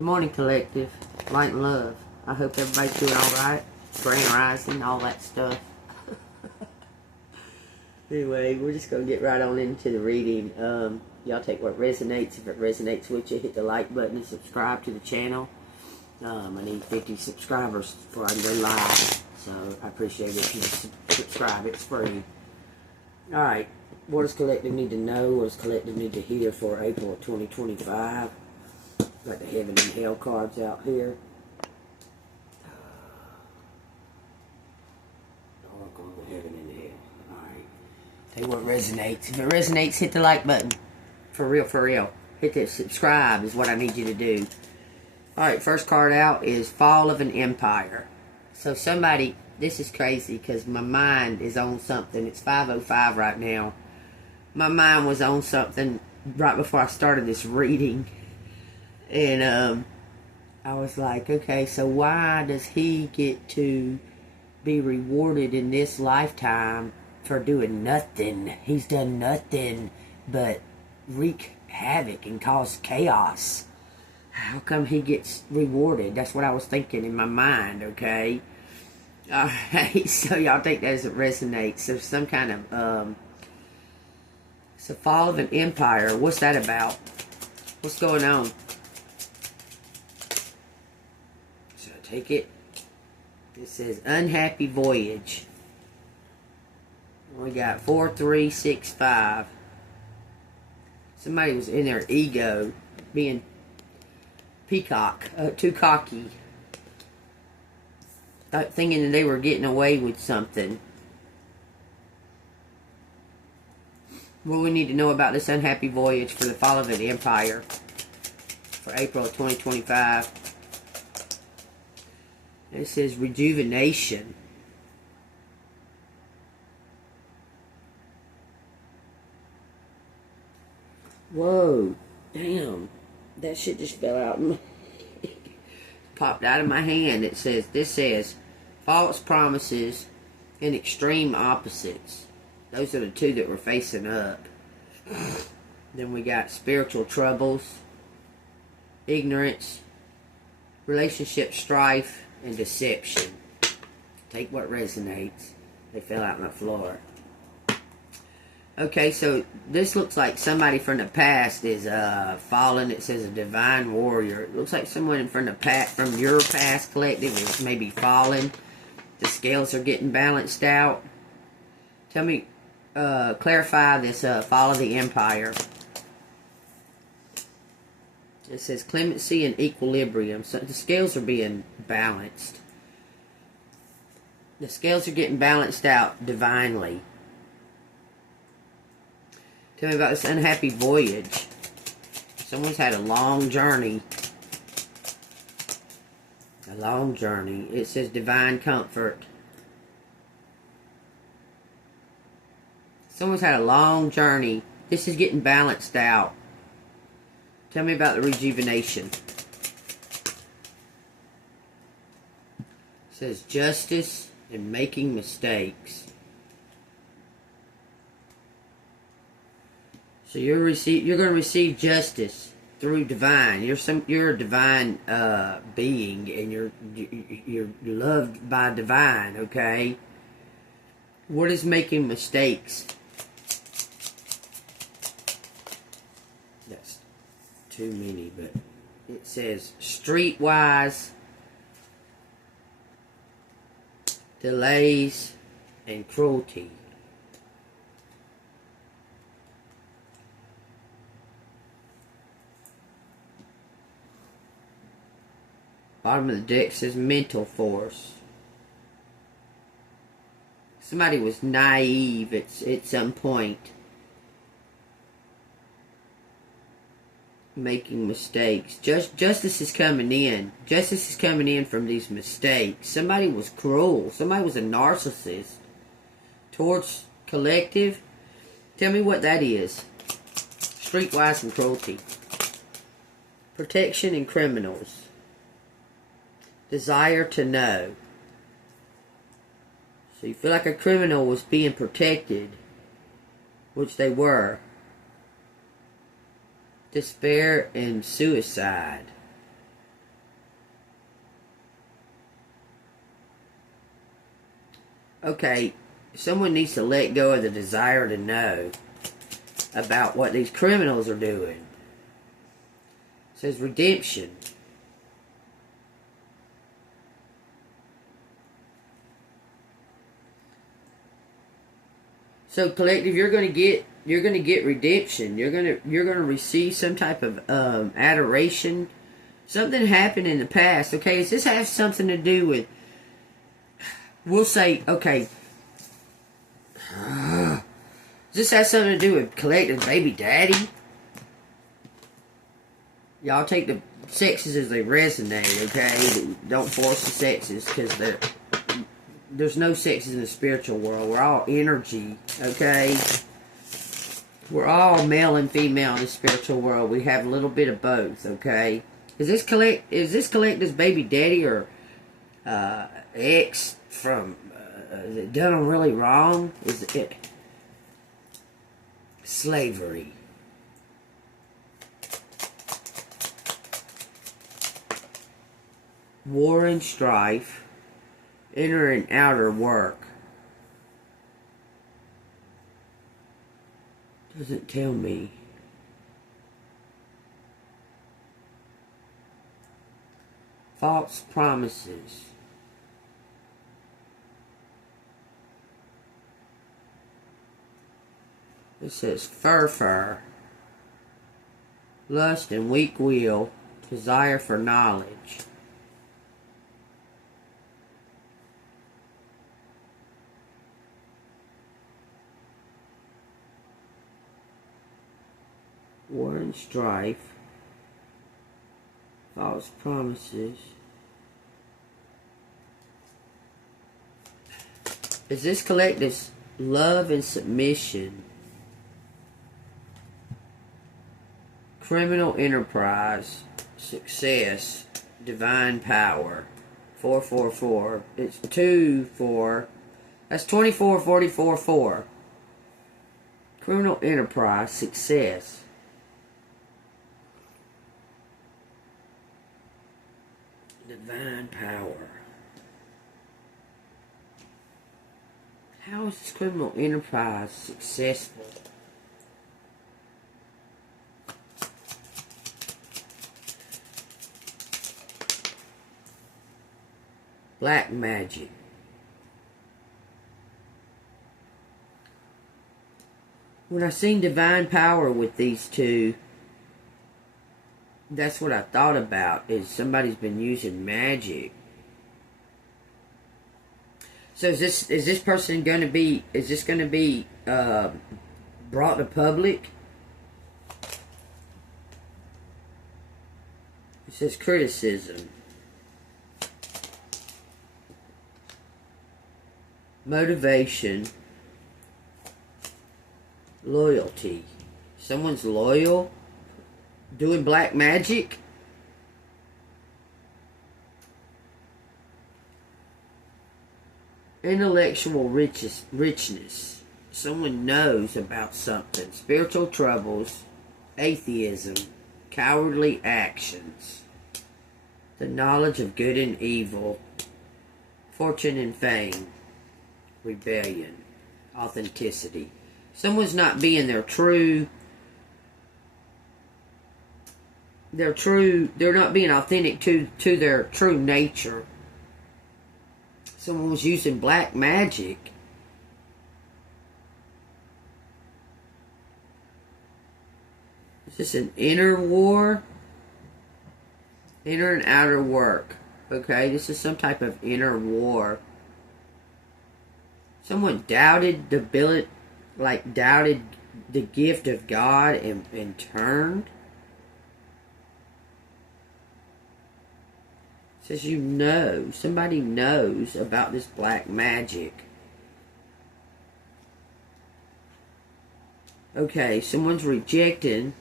Good morning, collective. Light and love. I hope everybody's doing alright. Grand rising, all that stuff. Anyway, we're just going to get right on into the reading. Y'all take what resonates. If it resonates with you, hit the like button and subscribe to the channel. I need 50 subscribers before I can go live. So I appreciate it if you subscribe. It's free. Alright. What does collective need to know? What does collective need to hear for April of 2025? Got the heaven and hell cards out here. Oracle of heaven and hell. Alright. Tell you what resonates. If it resonates, hit the like button. For real, for real. Hit the subscribe is what I need you to do. Alright, first card out is Fall of an Empire. So somebody, this is crazy because my mind is on something. It's 5:05 right now. My mind was on something right before I started this reading. And I was like, okay, so why does he get to be rewarded in this lifetime for doing nothing? He's done nothing but wreak havoc and cause chaos. How come he gets rewarded? That's what I was thinking in my mind, okay? Alright, so y'all take that as it resonates. So some kind of, it's the fall of an empire. What's that about? What's going on? So take it. It says unhappy voyage. We got 4365. Somebody was in their ego, being peacock, too cocky, thinking that they were getting away with something. What we need to know about this unhappy voyage for the fall of an empire for April of 2025. It says rejuvenation. Whoa, damn. That shit just fell out and popped out of my hand. This says false promises and extreme opposites. Those are the two that we're facing up. Then we got spiritual troubles, ignorance, relationship strife, and deception. Take what resonates. They fell out on the floor. Okay, so this looks like somebody from the past is fallen. It says a divine warrior. It looks like someone from your past collective is maybe fallen. The scales are getting balanced out. Tell me, clarify this fall of the empire. It says clemency and equilibrium. So the scales are being balanced. The scales are getting balanced out divinely. Tell me about this unhappy voyage. Someone's had a long journey. A long journey. It says divine comfort. Someone's had a long journey. This is getting balanced out. Tell me about the rejuvenation. It says justice and making mistakes. So you're going to receive justice through divine. You're a divine being, and you're loved by divine. Okay. What is making mistakes? That's too many, but it says streetwise, delays, and cruelty. Bottom of the deck says mental force. Somebody was naive at some point. Making mistakes. Justice is coming in. Justice is coming in from these mistakes. Somebody was cruel. Somebody was a narcissist towards collective. Tell me what that is. Streetwise and cruelty. Protection and criminals. Desire to know. So you feel like a criminal was being protected, which they were. Despair and suicide. Okay, someone needs to let go of the desire to know about what these criminals are doing. It says redemption. So collective, you're gonna get redemption. You're gonna receive some type of adoration. Something happened in the past. Okay, does this have something to do with? We'll say, okay. Does this have something to do with collective baby daddy? Y'all take the sexes as they resonate, okay? Don't force the sexes, because there's no sexes in the spiritual world. We're all energy, okay? We're all male and female in the spiritual world. We have a little bit of both, okay? Is this collective's baby daddy or ex from done them really wrong? Is it slavery? War and strife, inner and outer work. Doesn't tell me. False promises. It says fur, lust and weak will, desire for knowledge. War and strife, false promises. Is this collective's love and submission? Criminal enterprise, success, divine power. 444. It's 2-4. That's 24, 44, 4. Criminal enterprise, success. Divine power. How is this criminal enterprise successful? Black magic. When I seen divine power with these two, that's what I thought about, is somebody's been using magic. So is this person going to be, brought to public? It says criticism. Motivation. Loyalty. Someone's loyal? Doing black magic? Intellectual richness. Someone knows about something. Spiritual troubles. Atheism. Cowardly actions. The knowledge of good and evil. Fortune and fame. Rebellion. Authenticity. Someone's not being they're not being authentic to their true nature. Someone was using black magic. Is this an inner war? Inner and outer work. Okay, this is some type of inner war. Someone doubted the gift of God and turned. It says somebody knows about this black magic. Okay, someone's rejecting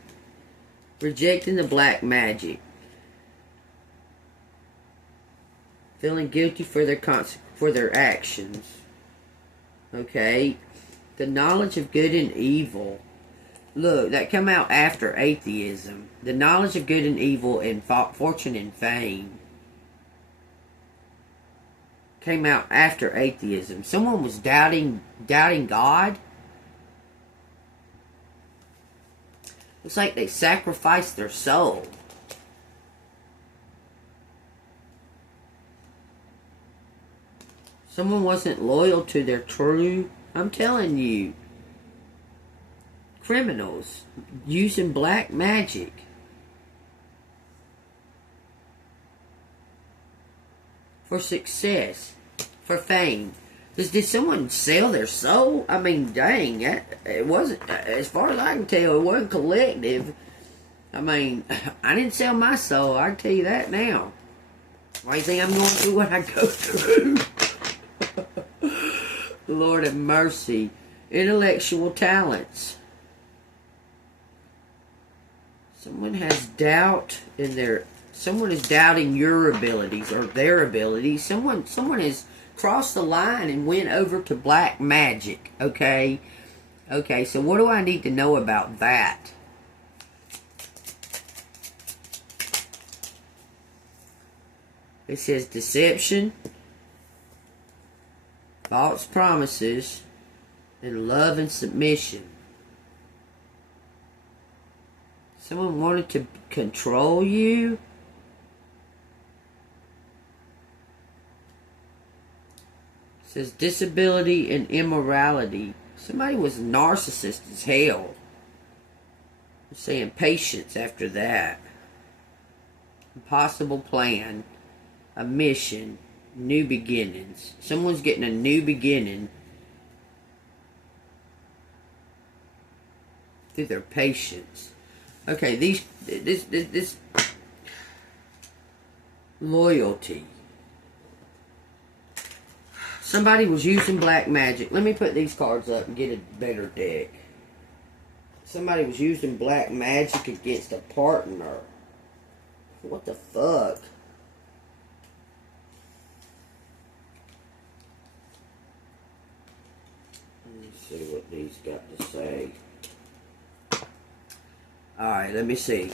the black magic. Feeling guilty for their actions. Okay, the knowledge of good and evil. Look, that come out after atheism. The knowledge of good and evil and fortune and fame. came out after atheism. Someone was doubting God. It's like they sacrificed their soul. Someone wasn't loyal to their true, I'm telling you, criminals using black magic. For success, for fame. Did someone sell their soul? I mean, dang, it wasn't, as far as I can tell, it wasn't collective. I mean, I didn't sell my soul, I can tell you that now. Why do you think I'm going through what I go through? Lord have mercy. Intellectual talents. Someone has doubt in their... Someone is doubting your abilities or their abilities. Someone has crossed the line and went over to black magic. Okay? Okay, so what do I need to know about that? It says deception, false promises, and love and submission. Someone wanted to control you. It says disability and immorality. Somebody was narcissist as hell. I'm saying patience after that. Impossible plan. A mission. New beginnings. Someone's getting a new beginning through their patience. Okay, this loyalty. Somebody was using black magic. Let me put these cards up and get a better deck. Somebody was using black magic against a partner. What the fuck? Let me see what these got to say. Alright, let me see.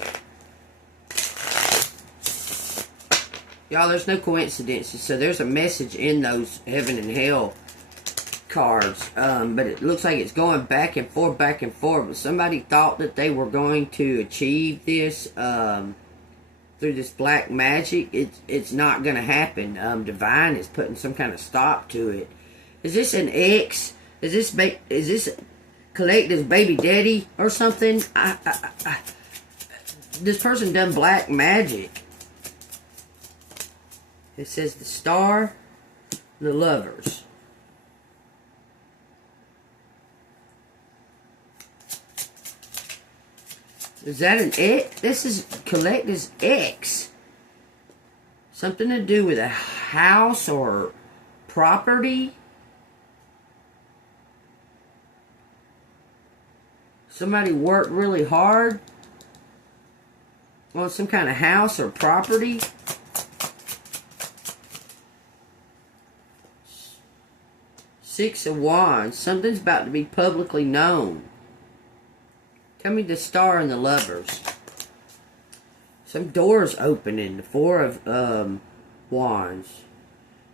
Y'all, there's no coincidences. So there's a message in those heaven and hell cards. But it looks like it's going back and forth, back and forth. But somebody thought that they were going to achieve this through this black magic. It's not going to happen. Divine is putting some kind of stop to it. Is this an ex? Is this Collective's baby daddy or something? This person done black magic. It says the Star, the Lovers. Is that an X? This is Collective's X. Something to do with a house or property. Somebody worked really hard on some kind of house or property. Six of Wands. Something's about to be publicly known. Tell me the Star and the Lovers. Some doors opening. The Four of Wands.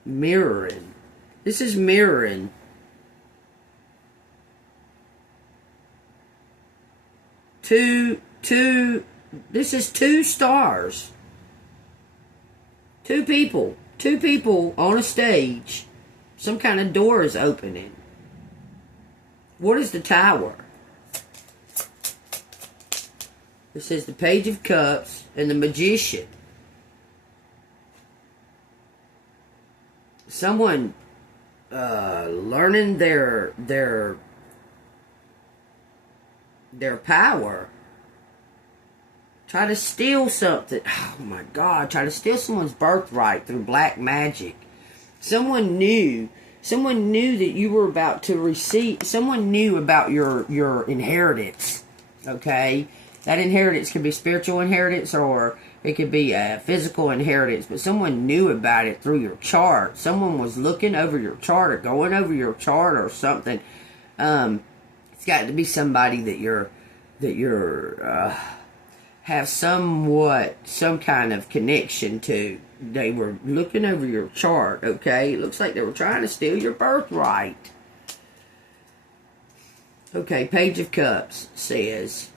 Mirroring. This is mirroring. This is two stars. Two people on a stage. Some kind of door is opening. What is the Tower? It says the Page of Cups and the Magician. Someone learning their power. Try to steal something. Oh my God. Try to steal someone's birthright through black magic. Someone knew that you were about to receive. Someone knew about your inheritance. Okay? That inheritance could be spiritual inheritance or it could be a physical inheritance. But someone knew about it through your chart. Someone was looking over your chart or going over your chart or something. It's got to be somebody that you're have some kind of connection to. They were looking over your chart, okay? It looks like they were trying to steal your birthright. Okay, Page of Cups says,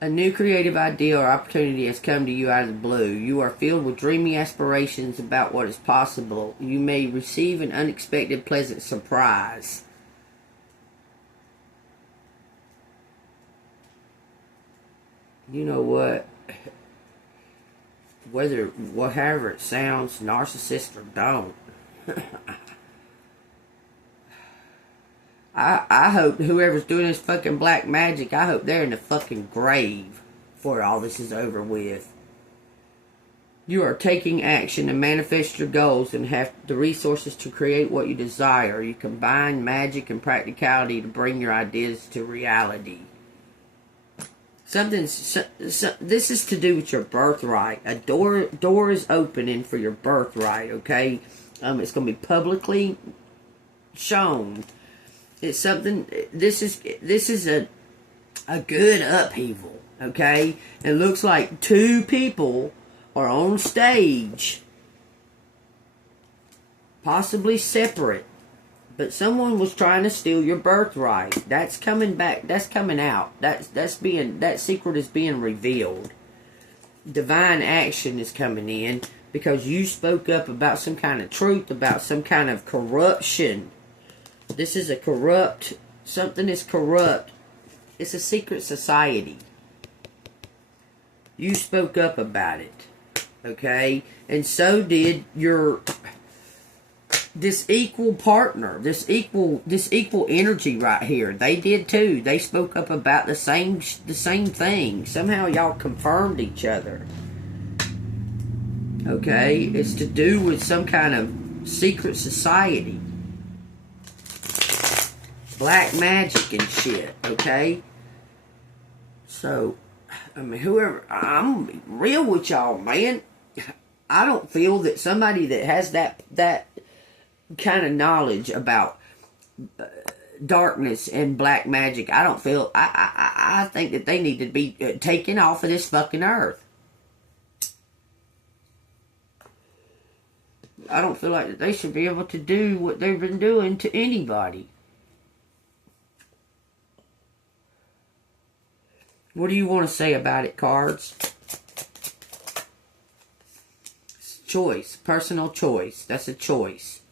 a new creative idea or opportunity has come to you out of the blue. You are filled with dreamy aspirations about what is possible. You may receive an unexpected, pleasant surprise. You know what? However it sounds, narcissist or don't. I hope whoever's doing this fucking black magic, I hope they're in the fucking grave before all this is over with. You are taking action to manifest your goals and have the resources to create what you desire. You combine magic and practicality to bring your ideas to reality. This is to do with your birthright. A door is opening for your birthright, okay? It's going to be publicly shown. It's something, this is a good upheaval, okay? It looks like two people are on stage, possibly separate, but someone was trying to steal your birthright. That's coming back, that's coming out. That secret is being revealed. Divine action is coming in because you spoke up about some kind of truth, about some kind of corruption. This is a corrupt, something is corrupt. It's a secret society. You spoke up about it, okay? And so did this equal partner, this equal energy right here. They did too. They spoke up about the same thing. Somehow y'all confirmed each other. Okay? It's to do with some kind of secret society. Black magic and shit, okay? So, I mean, I'm gonna be real with y'all, man. I don't feel that somebody that has that kind of knowledge about darkness and black magic, I think that they need to be taken off of this fucking earth. I don't feel like that they should be able to do what they've been doing to anybody. What do you want to say about it, cards? It's choice. Personal choice. That's a choice.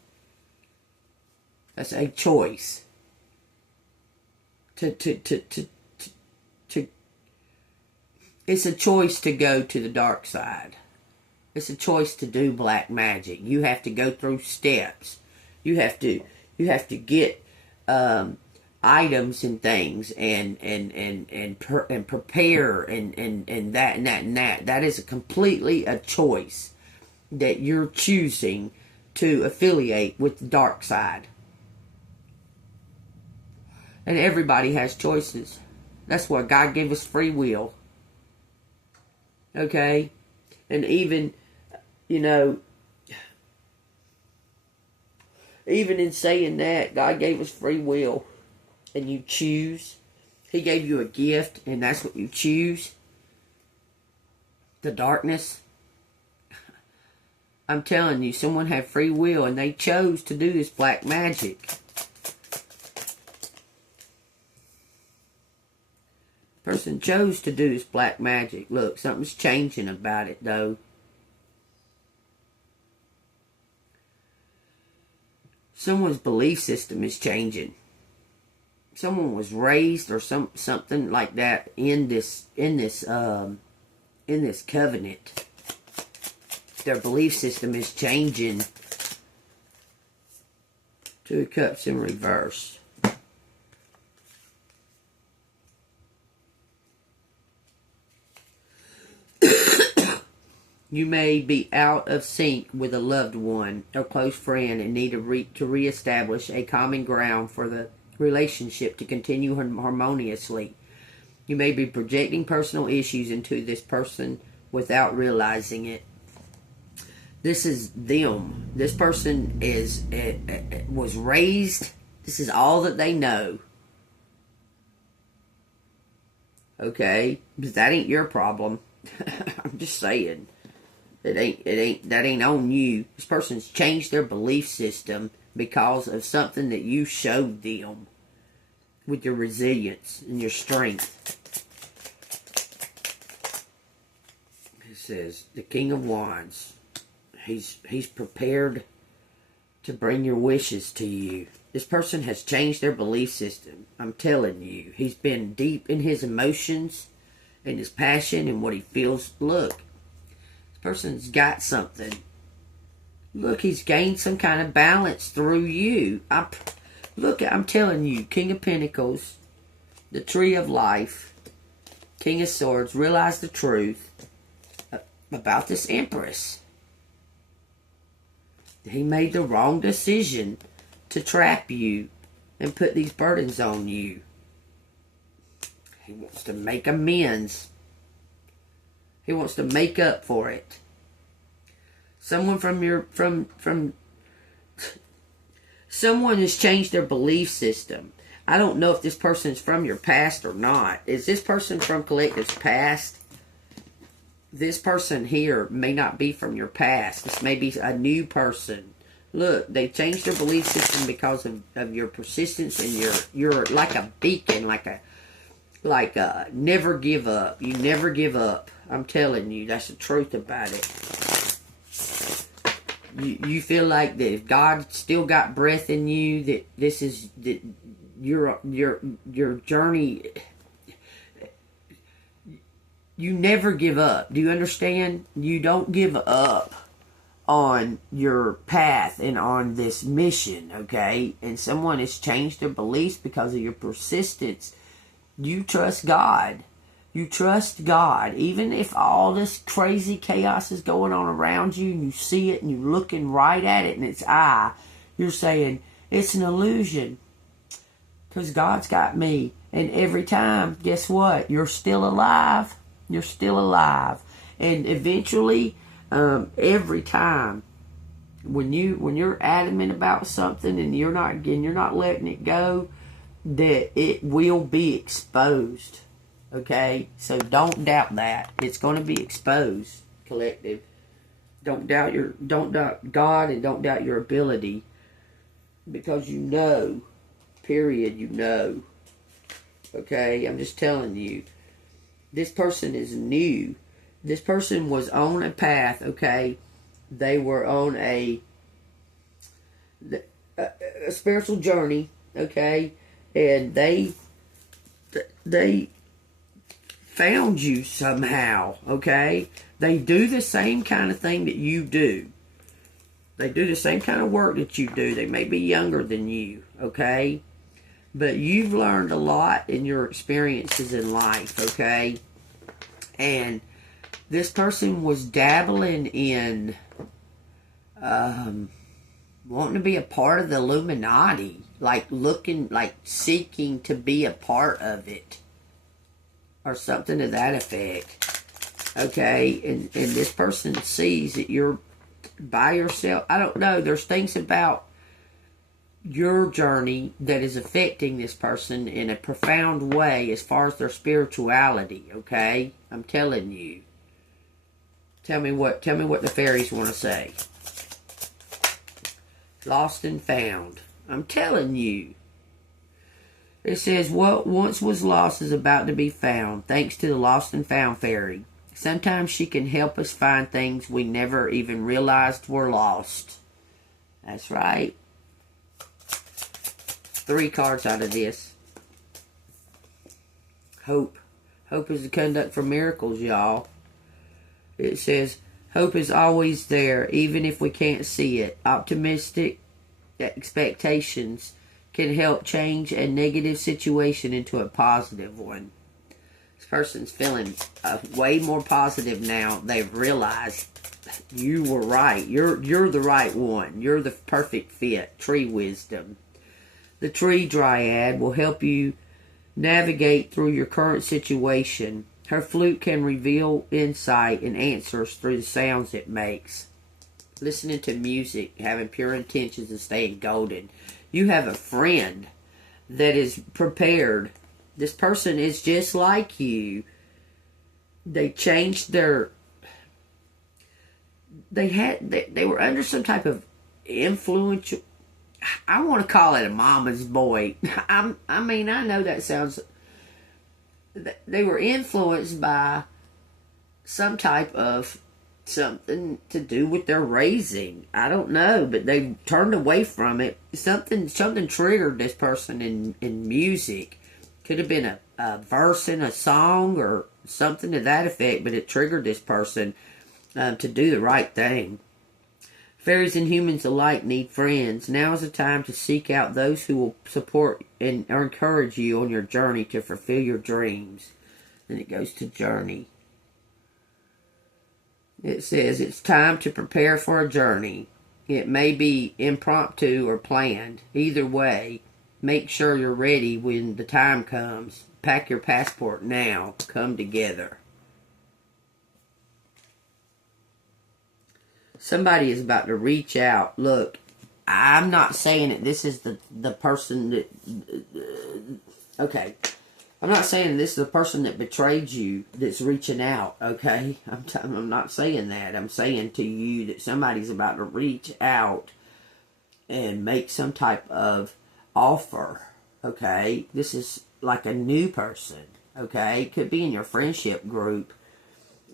That's a choice. It's a choice to go to the dark side. It's a choice to do black magic. You have to go through steps. You have to get items and things and prepare and that. That is completely a choice that you're choosing to affiliate with the dark side. And everybody has choices. That's why God gave us free will. Okay? And even, even in saying that, God gave us free will. And you choose. He gave you a gift, and that's what you choose. The darkness. I'm telling you, someone had free will, and they chose to do this black magic. Person chose to do this black magic. Look, something's changing about it, though. Someone's belief system is changing. Someone was raised or something like that in this covenant. Their belief system is changing. Two of Cups in reverse. You may be out of sync with a loved one or close friend and need to reestablish a common ground for the relationship to continue harmoniously. You may be projecting personal issues into this person without realizing it. This is them. This person was raised. This is all that they know. Okay? Because that ain't your problem. I'm just saying. That ain't on you. This person's changed their belief system because of something that you showed them with your resilience and your strength. It says the King of Wands. He's prepared to bring your wishes to you. This person has changed their belief system. I'm telling you. He's been deep in his emotions and his passion and what he feels. Look, this person's got something. Look, he's gained some kind of balance through you. I'm telling you, King of Pentacles, the Tree of Life, King of Swords, realize the truth about this Empress. He made the wrong decision to trap you and put these burdens on you. He wants to make amends. He wants to make up for it. Someone someone has changed their belief system. I don't know if this person's from your past or not. Is this person from Collective's past? This person here may not be from your past. This may be a new person. Look, they changed their belief system because of your persistence and you're like a beacon, like a never give up. You never give up. I'm telling you, that's the truth about it. You feel like that if God still got breath in you, that this is that your journey. You never give up. Do you understand? You don't give up on your path and on this mission, okay? And someone has changed their beliefs because of your persistence. You trust God. You trust God. Even if all this crazy chaos is going on around you and you see it and you're looking right at it in its eye, you're saying, it's an illusion. Because God's got me. And every time, guess what? You're still alive. You're still alive. And eventually, every time, when you're adamant about something and you're not letting it go, that it will be exposed. Okay? So don't doubt that. It's going to be exposed, Collective. Don't doubt God and don't doubt your ability. Because you know. Period, you know. Okay? I'm just telling you. This person is new. This person was on a path, okay? They were on a spiritual journey, okay? And they found you somehow, okay? They do the same kind of thing that you do. They do the same kind of work that you do. They may be younger than you, okay? But you've learned a lot in your experiences in life, okay? And this person was dabbling in wanting to be a part of the Illuminati. Like seeking to be a part of it. Or something to that effect. Okay? And this person sees that you're by yourself. I don't know. There's things about your journey that is affecting this person in a profound way as far as their spirituality, okay? I'm telling you. Tell me what the fairies want to say. Lost and found. I'm telling you. It says, what once was lost is about to be found, thanks to the Lost and Found fairy. Sometimes she can help us find things we never even realized were lost. That's right. 3 cards out of this. Hope. Hope is the conduct for miracles, y'all. It says, hope is always there, even if we can't see it. Optimistic expectations can help change a negative situation into a positive one. This person's feeling way more positive now. They've realized you were right. You're the right one. You're the perfect fit. Tree wisdom. The tree dryad will help you navigate through your current situation. Her flute can reveal insight and answers through the sounds it makes. Listening to music, having pure intentions, and staying golden. You have a friend that is prepared This person is just like you. They changed their... They were under some type of influential... I want to call it a mama's boy. I mean, I know that sounds... They were influenced by some type of something to do with their raising. I don't know, but they turned away from it. Something triggered this person in music. Could have been a verse in a song or something to that effect, but it triggered this person to do the right thing. Fairies and humans alike need friends. Now is the time to seek out those who will support and or encourage you on your journey to fulfill your dreams. Then it goes to journey. It says it's time to prepare for a journey. It may be impromptu or planned. Either way, make sure you're ready when the time comes. Pack your passport now. Come together. Somebody is about to reach out. Look, I'm not saying that this is the person that... okay. I'm not saying this is the person that betrayed you that's reaching out, okay? I'm not saying that. I'm saying to you that somebody's about to reach out and make some type of offer, okay? This is like a new person, okay? It could be in your friendship group,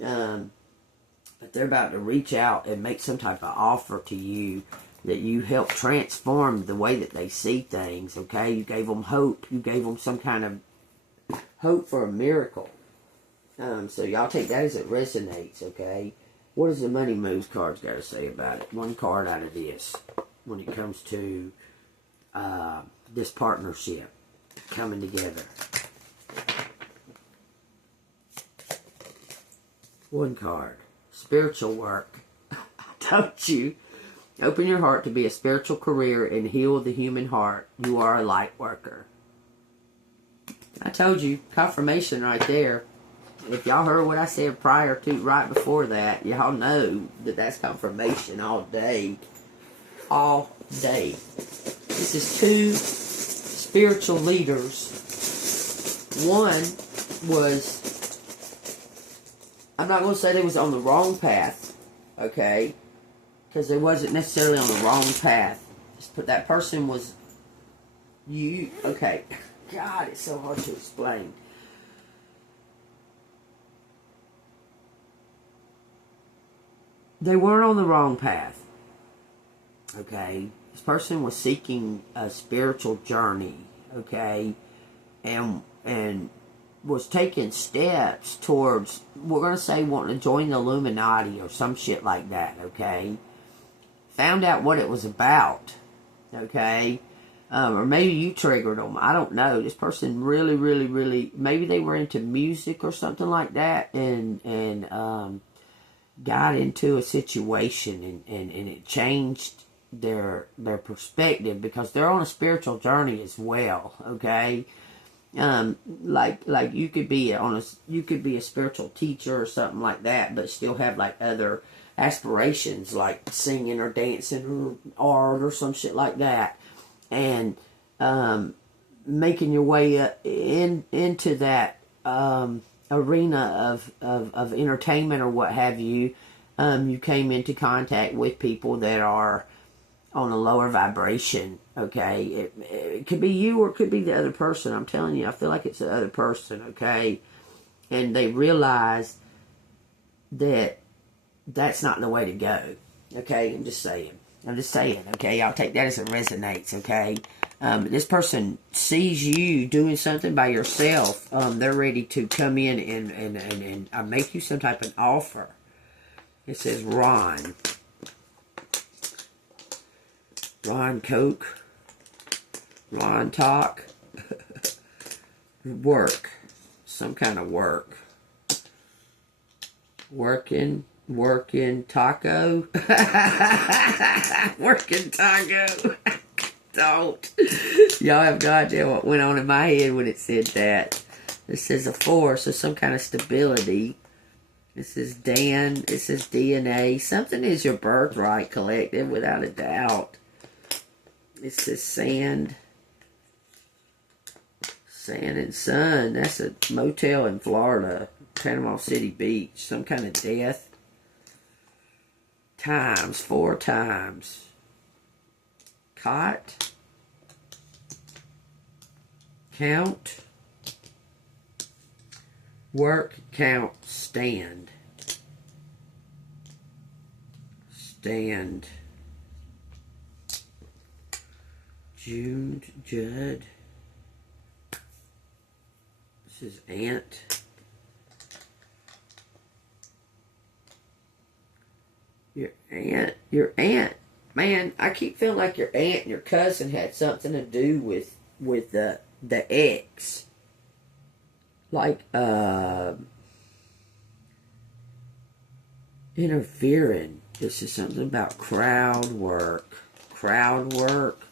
but they're about to reach out and make some type of offer to you that you help transform the way that they see things, okay? You gave them hope. You gave them some kind of hope for a miracle. So y'all take that as it resonates, okay? What does the Money Moves cards got to say about it? One card out of this when it comes to this partnership coming together. One card. Spiritual work. Don't you? Open your heart to be a spiritual career and heal the human heart. You are a light worker. I told you, confirmation right there. If y'all heard what I said prior to, right before that, y'all know that that's confirmation all day. All day. This is two spiritual leaders. One was, I'm not going to say they was on the wrong path, okay? Because they wasn't necessarily on the wrong path. But that person was, okay. God, it's so hard to explain. They weren't on the wrong path. Okay? This person was seeking a spiritual journey. Okay? And was taking steps towards, we're going to say, wanting to join the Illuminati or some shit like that. Okay? Found out what it was about. Okay? Or maybe you triggered them. I don't know. This person really, maybe they were into music or something like that, and got into a situation, and it changed their perspective, because they're on a spiritual journey as well. Okay, like you could be a spiritual teacher or something like that, but still have like other aspirations, like singing or dancing or art or some shit like that. And making your way into that arena of entertainment or what have you, you came into contact with people that are on a lower vibration, okay? It could be you or it could be the other person. I'm telling you, I feel like it's the other person, okay? And they realize that that's not the way to go, okay? I'm just saying, okay? I'll take that as it resonates, okay? This person sees you doing something by yourself. They're ready to come in and make you some type of offer. It says Ron. Ron Coke. Ron Talk. Work. Some kind of work. Working taco. Working taco. Don't. Y'all have no idea what went on in my head when it said that. It says a force, or some kind of stability. It says Dan. It says DNA. Something is your birthright, collective, without a doubt. It says sand. Sand and Sun. That's a motel in Florida. Panama City Beach. Some kind of death. Times. 4 times. Cot. Count. Work. Count. Stand. Stand. Jude. Judd. This is Aunt. Your aunt. Man, I keep feeling like your aunt and your cousin had something to do with the ex. Like, interfering. This is something about crowd work. Crowd work.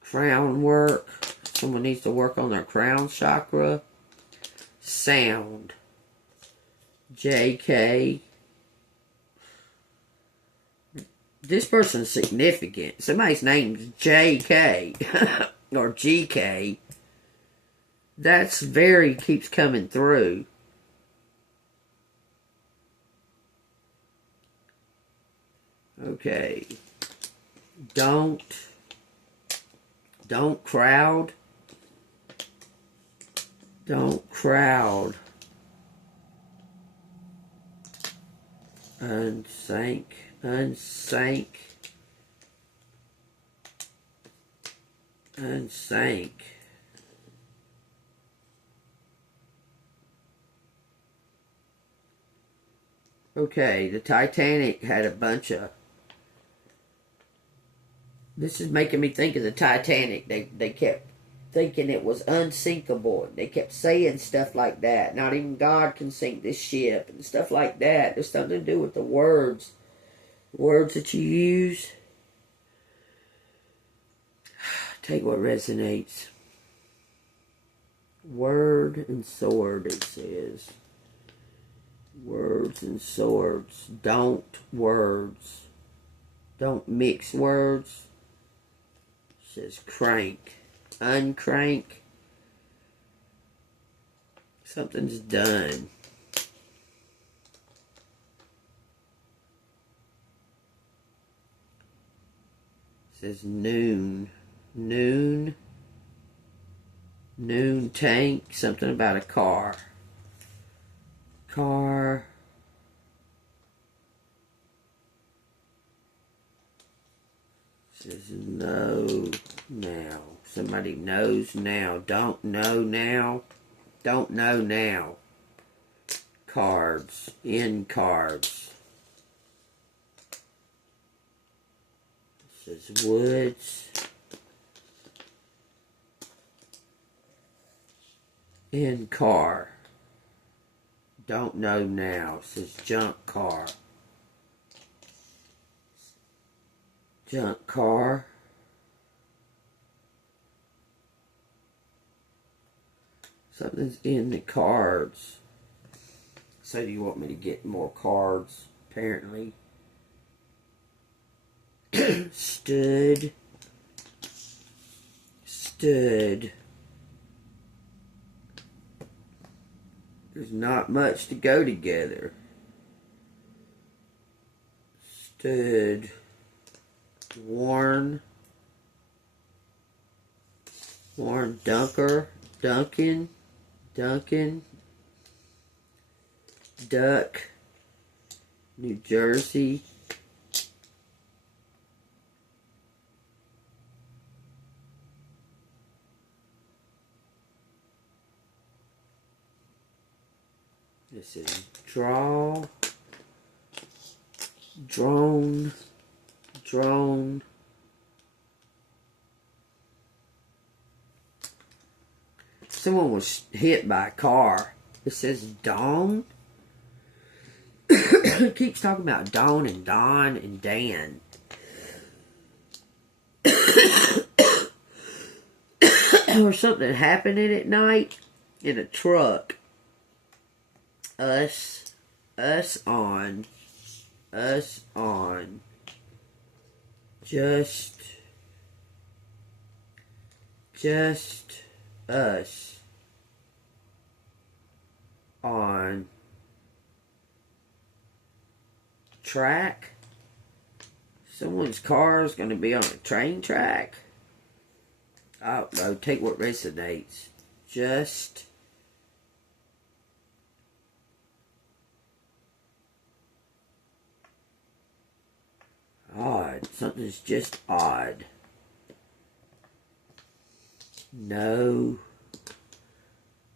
Crown work. Someone needs to work on their crown chakra. Sound. JK. This person's significant. Somebody's name's JK. Or GK. That's very keeps coming through. Okay. Don't crowd. Don't crowd. Unsank. Unsank. Unsank. Okay, the Titanic had a bunch of... This is making me think of the Titanic. They kept thinking it was unsinkable. They kept saying stuff like that. Not even God can sink this ship and stuff like that. There's something to do with the words. Words that you use. Take what resonates. Word and sword, it says. Words and swords. Don't words. Don't mix words. It says crank. Uncrank. Something's done. It says noon. Noon. Noon tank. Something about a car. Car. It says no now. Somebody knows now. Don't know now. Don't know now. Cards. In cards. It says woods. In car. Don't know now. It says junk car. Junk car. Something's in the cards. So do you want me to get more cards? Apparently. Stood. Stood. There's not much to go together. Stood. Warn. Warn. Dunker. Duncan. Duncan. Duck. New Jersey. This is draw. Drone. Drone. Someone was hit by a car. It says Dawn. It keeps talking about Dawn and Don and Dan. Or something happening at night in a truck. Us on. Just Just us on track. Someone's car is going to be on a train track. I don't know. Take what resonates. Just odd. Something's just odd. No.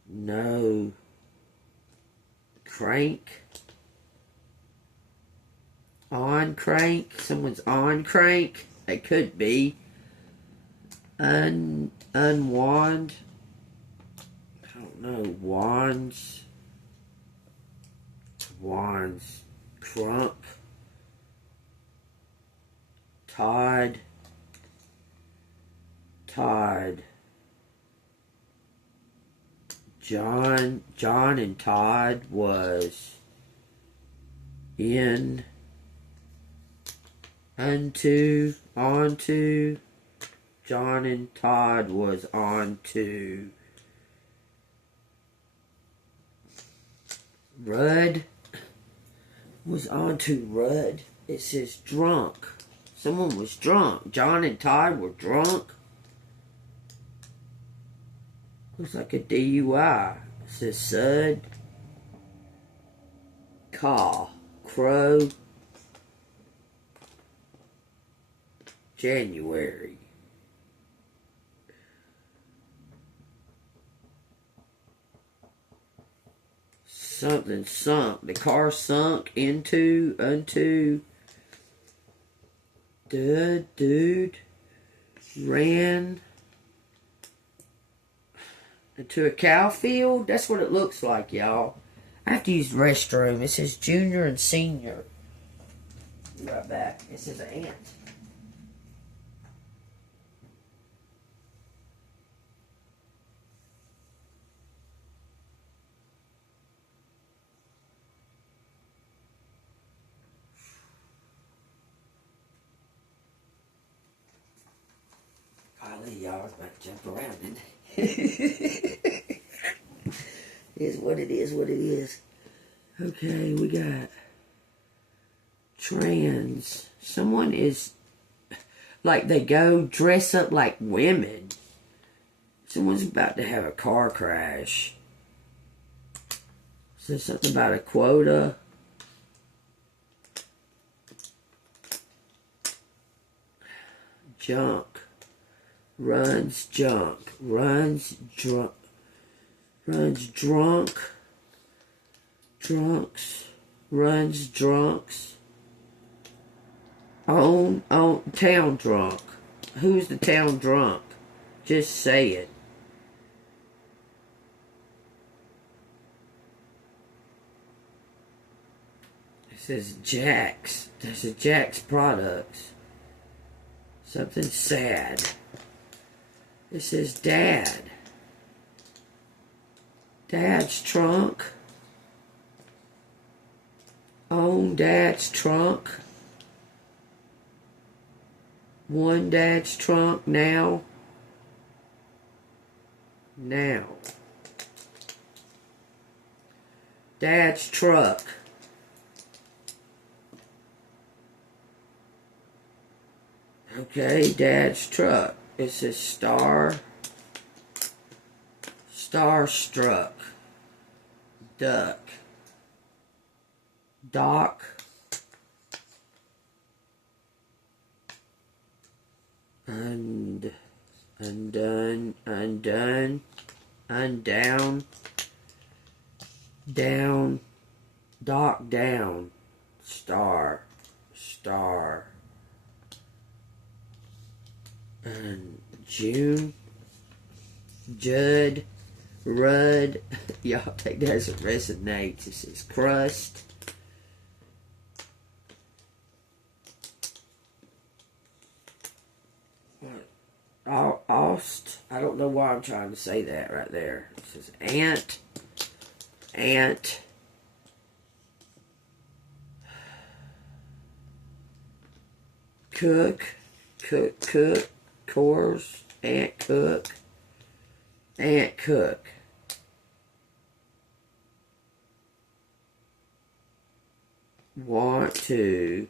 No. Crank. On crank. Someone's on crank. It could be. Unwand. I don't know. Wands. Wands. Crump. Todd. Todd. John and Todd was in, unto, onto. John and Todd was on to. Rudd was on to Rudd. It says drunk. Someone was drunk. John and Todd were drunk. Looks like a DUI. It says Sud. Caw. Crow. January. Something sunk. The car sunk into, unto. Dude. Ran into a cow field. That's what it looks like, y'all. I have to use the restroom. It says junior and senior. Be right back. It says ant. Golly, y'all, I was about to jump around, didn't I? Is what it is, what it is. Okay, we got trans. Someone is like they go dress up like women. Someone's about to have a car crash. Says something about a quota. Junk. Runs junk. Runs drunk. Runs drunk. Drunks. Runs drunks. Own town drunk. Who's the town drunk? Just say it. It says Jack's. There's a Jack's Products. Something sad. It says Dad. Dad's trunk. Own Dad's trunk. One Dad's trunk now. Now. Dad's truck. Okay, Dad's truck. It says Starstruck. Duck. Dock. Undone. Undown. Down. Dock down. Star. And June. Judd. Rudd. Y'all take that as it resonates. This is crust. Ost. I don't know why I'm trying to say that right there. It says ant. Cook. Coors. Ant cook. Aunt Cook. Want to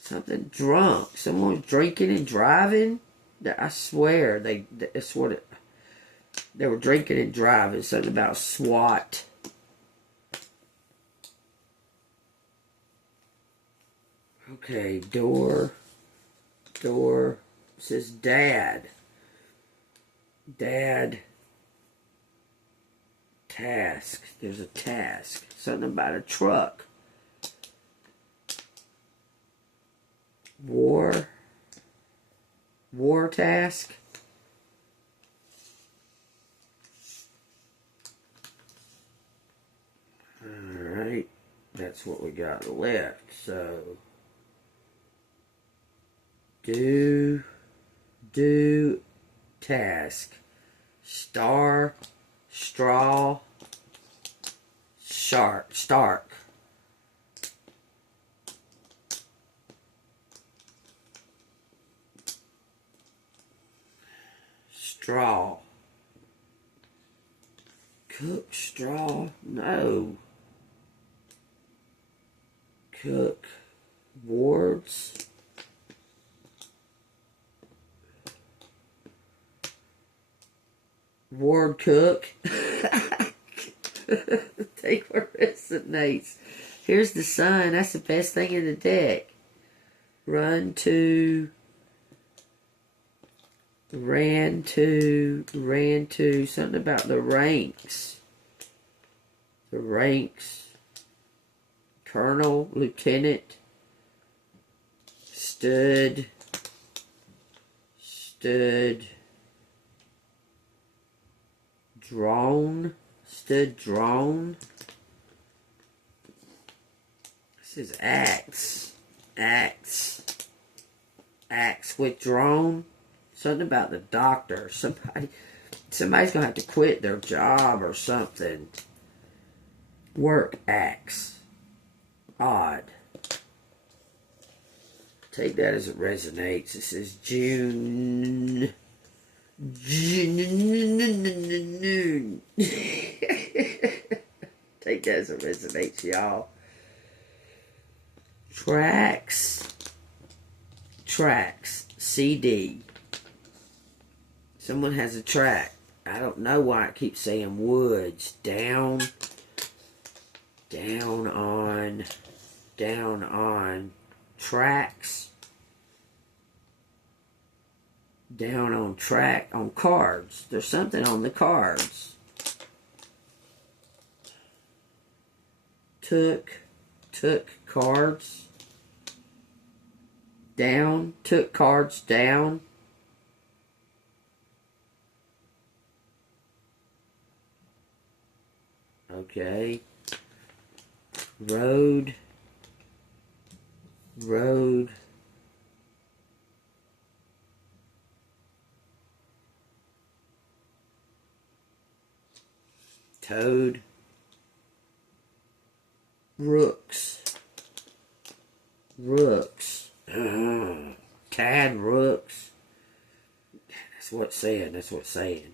something drunk. Someone's drinking and driving. I swear that's what they were drinking and driving. Something about SWAT. Okay, door. It says dad. Task. There's a task. Something about a truck. War task. Alright. That's what we got left. So do task. Stark. Straw. Cook straw? No. Cook wards. Ward cook. Take what resonates. Here's the sun. That's the best thing in the deck. Ran to, something about the ranks. Colonel, lieutenant, stood, drone. This is axe with drone. Something about the doctor. Somebody's gonna have to quit their job or something. Work axe. Odd. Take that as it resonates. It says June. Take that as it resonates, y'all. Tracks. CD. Someone has a track. I don't know why it keeps saying woods. Down on tracks. Down on track on cards. There's something on the cards. Took cards down. Took cards down. Okay. Road. Toad. Rooks. Tad rooks. That's what it's saying.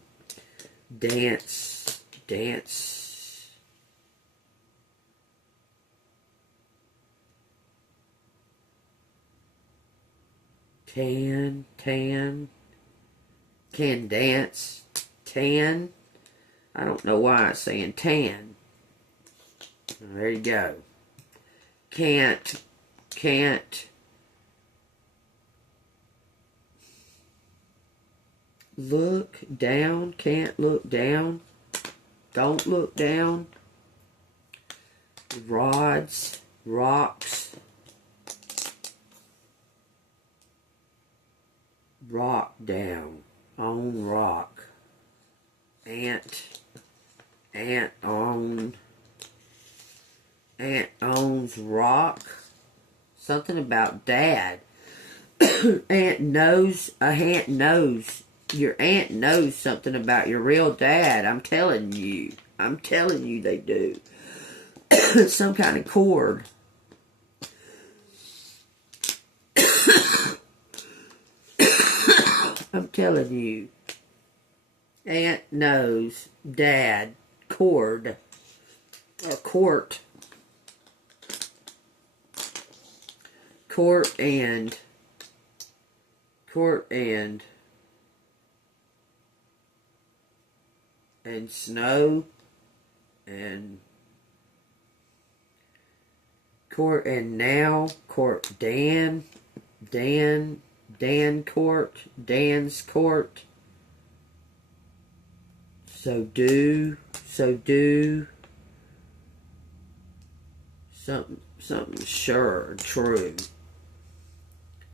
Dance. Tan. Can dance. Tan. I don't know why it's saying tan. There you go. Can't. Look down. Can't look down. Don't look down. Rods. Rocks. Rock down. On rock. Ant owns rock. Something about dad. Aunt knows. Your aunt knows something about your real dad. I'm telling you they do. Some kind of cord. I'm telling you. Aunt knows. Dad. Cord. Or court. Court and snow and court and now court Dan court Dan's court so do something sure and true.